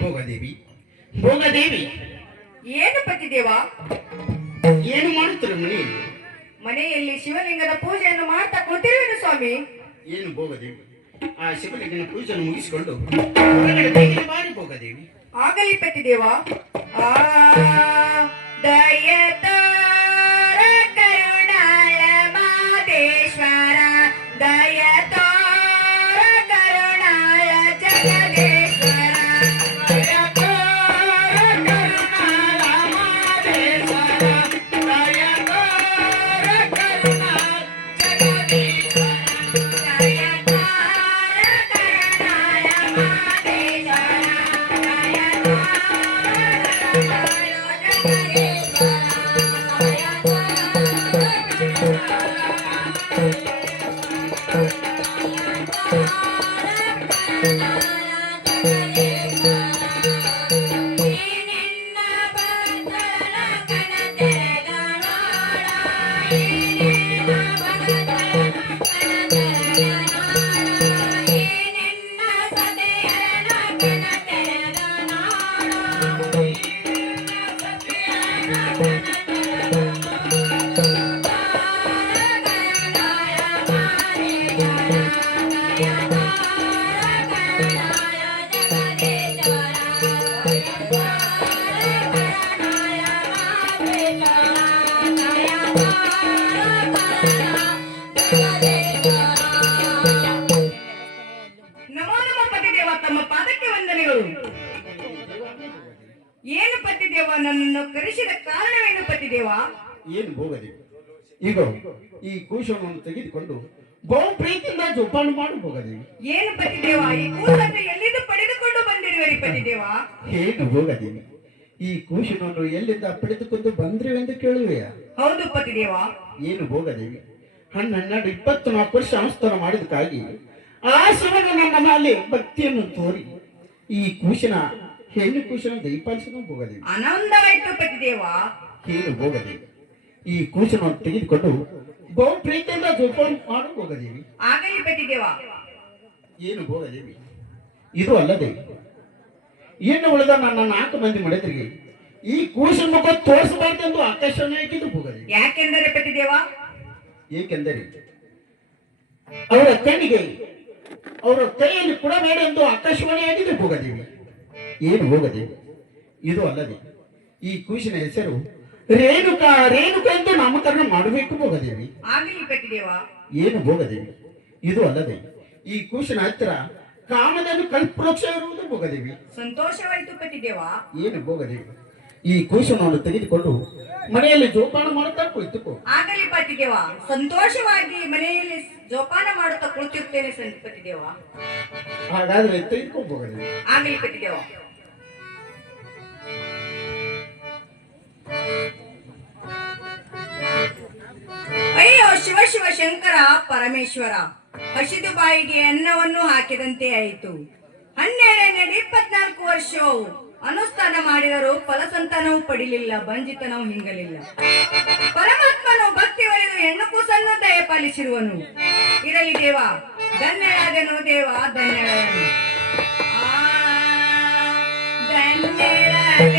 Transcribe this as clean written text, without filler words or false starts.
ಭೋಗದೇವಿ, ಭೋಗದೇವಿ, ಏನು ಪತಿದೇವ? ಏನು ಮಾಡುತ್ತೀರಿ ಮನೆಯಲ್ಲಿ? ಮನೆಯಲ್ಲಿ ಶಿವಲಿಂಗದ ಪೂಜೆಯನ್ನು ಮಾಡ್ತಾ ಕೂತಿರುವೆನು ಸ್ವಾಮಿ. ಏನು ಭೋಗದೇವಿ, ಆ ಶಿವಲಿಂಗನ ಪೂಜೆಯನ್ನು ಮುಗಿಸಿಕೊಂಡು ಹೊರಗಡೆ ಬೇಗನೆ ಬಾರಿ ಭೋಗದೇವಿ. ಆಗಲಿ ಪತಿದೇವ. ಆ ದಯತಾರ ಕರುಣಾಳ ಮಾದೇಶ್ವರ, ದಯತಾರ ಕರುಣಾಳ ಜಗದೇಶ್ವರ, ನಮೋ ನಮ ಪತಿದೇವ, ತಮ್ಮ ಪಾದಕ್ಕೆ ವಂದನೆಗಳು. ಏನು ಪತಿದೇವ, ನನ್ನನ್ನು ಕರೆಸಿದ ಕಾರಣವೇನು ಪತಿದೇವ? ಏನು ಭೋಗದೇವಿ, ಈಗ ಈ ಕೂಶವನ್ನು ತೆಗೆದುಕೊಂಡು ಬಹು ಪ್ರೀತಿಯಿಂದ ಜೋಪಾನ ಮಾಡು ಭೋಗದೇವಿ. ಏನು ಪತಿದೇವ, ಈ ಕೂಸನ್ನು ಎಲ್ಲಿಂದ ಪಡೆದುಕೊಂಡು ಬಂದಿರುವಿರಿ ಪತಿದೇವ? ಏನು ಭೋಗದೇವಿ, ಈ ಕೂಶನನ್ನು ಎಲ್ಲಿಂದ ಪಡೆದುಕೊಂಡು ಬಂದ್ರಿವೆಂದು ಕೇಳುವೆಯಾ? ಹೌದು ಪತಿದೇವ. ಏನು ಭೋಗದೇವಿ, 24 ವರ್ಷ ಅನುಷ್ಠಾನ ಮಾಡಿದಕ್ಕಾಗಿ ಆ ಶಿವನ ನನ್ನ ಮೇಲೆ ಭಕ್ತಿಯನ್ನು ತೋರಿ ಈ ಕೂಶನ ಹೆಣ್ಣು ಕೂಶನ ದಯಪಾಲಿಸಿದ ಭೋಗದೇವಿ. ಆನಂದವಾಯ್ತು ಪತಿದೇವ. ಏನು ಭೋಗದೇವಿ, ಈ ಕೂಶನನ್ನು ತೆಗೆದುಕೊಂಡು ಬಹು ಪ್ರೀತಿಯಿಂದ ಜೋಪಾನ ಮಾಡು ಭೋಗದೇವಿ. ಆಗಲಿ ಪತಿದೇವ. ಏನು ಭೋಗದೇವಿ, ಇದು ಅಲ್ಲದೆ ಇನ್ನು ಉಳಿದ ನನ್ನ 4 ಮಂದಿ ಮಳೆತರಿಗೆ ಈ ಕೂಶನ ಮುಖ ತೋರಿಸಬಾರ್ದೆಂದು ಆಕಾಶವನ್ನು ಹಾಕಿದ್ದು ಭೋಗದೇವಿ. ಯಾಕೆಂದರೆ ಪತಿದೇವ? ಏಕೆಂದರೆ ಅವರ ಕಣ್ಣಿಗೆ ಅವರ ಕೈಯಲ್ಲಿ ಕೊಡಬೇಡ ಎಂದು ಆಕಾಶವಾಣಿಯಾಗಿದೆ ಭೋಗದೇವಿ. ಏನು ಭೋಗದೇವಿ, ಇದು ಅಲ್ಲದೆ ಈ ಕೂಶಿನ ಹೆಸರು ರೇಣುಕಾ ರೇಣುಕಾ ಎಂದು ನಾಮಕರಣ ಮಾಡಬೇಕು ಭೋಗದೇವಿ. ಆಗಲಿ ಪತಿದೇವ. ಏನು ಭೋಗದೇವಿ, ಇದು ಅಲ್ಲದೆ ಈ ಕೂಶಿನ ಹತ್ತಿರ ಕಾಮಧೇನು ಕಲ್ಪವೃಕ್ಷ ಇರುವುದು ಭೋಗದೇವಿ. ಸಂತೋಷವಾಯಿತು ಪತಿದೇವ. ಏನು ಭೋಗದೇವಿ, ಈ ಕೂಶನನ್ನು ತೆಗೆದುಕೊಂಡು ಮನೆಯಲ್ಲಿ ಜೋಪಾನ ಮಾಡುತ್ತಾ ಕುಳಿತುಕೋ. ಆಗಲಿ ಪತಿದೇವ, ಸಂತೋಷವಾಗಿ ಮನೆಯಲ್ಲಿ ಜೋಪಾನ ಮಾಡುತ್ತಾ ಕುಳಿತಿರ್ತೇನೆ ಪತಿದೇವ. ಹಾಗಾದ್ರೆ ತೆಗೆದುಕೋ ಭೋಗದೇವಿ. ಆಗಲಿ ಪತಿದೇವ. ಅಯ್ಯೋ ಶಿವ ಶಿವ ಶಂಕರ ಪರಮೇಶ್ವರ, ಹಸಿದು ಬಾಯಿಗೆ ಅನ್ನವನ್ನು ಹಾಕಿದಂತೆ ಆಯಿತು. 12 ವರ್ಷವು ಅನುಷ್ಠಾನ ಮಾಡಿದರೂ ಫಲಸಂತಾನವು ಪಡಿಲಿಲ್ಲ, ಬಂಜಿತನವು ಹಿಂಗಲಿಲ್ಲ. ಪರಮಾತ್ಮನು ಭಕ್ತಿ ಒಲಿದು ಹೆಣ್ಣು ಕೂಸನ್ನು ದಯಪಾಲಿಸಿರುವನು. ಇರಲಿ ದೇವ, ಧನ್ಯರಾದನು ದೇವ, ಧನ್ಯರಾದನು. ಧನ್ಯರಾದ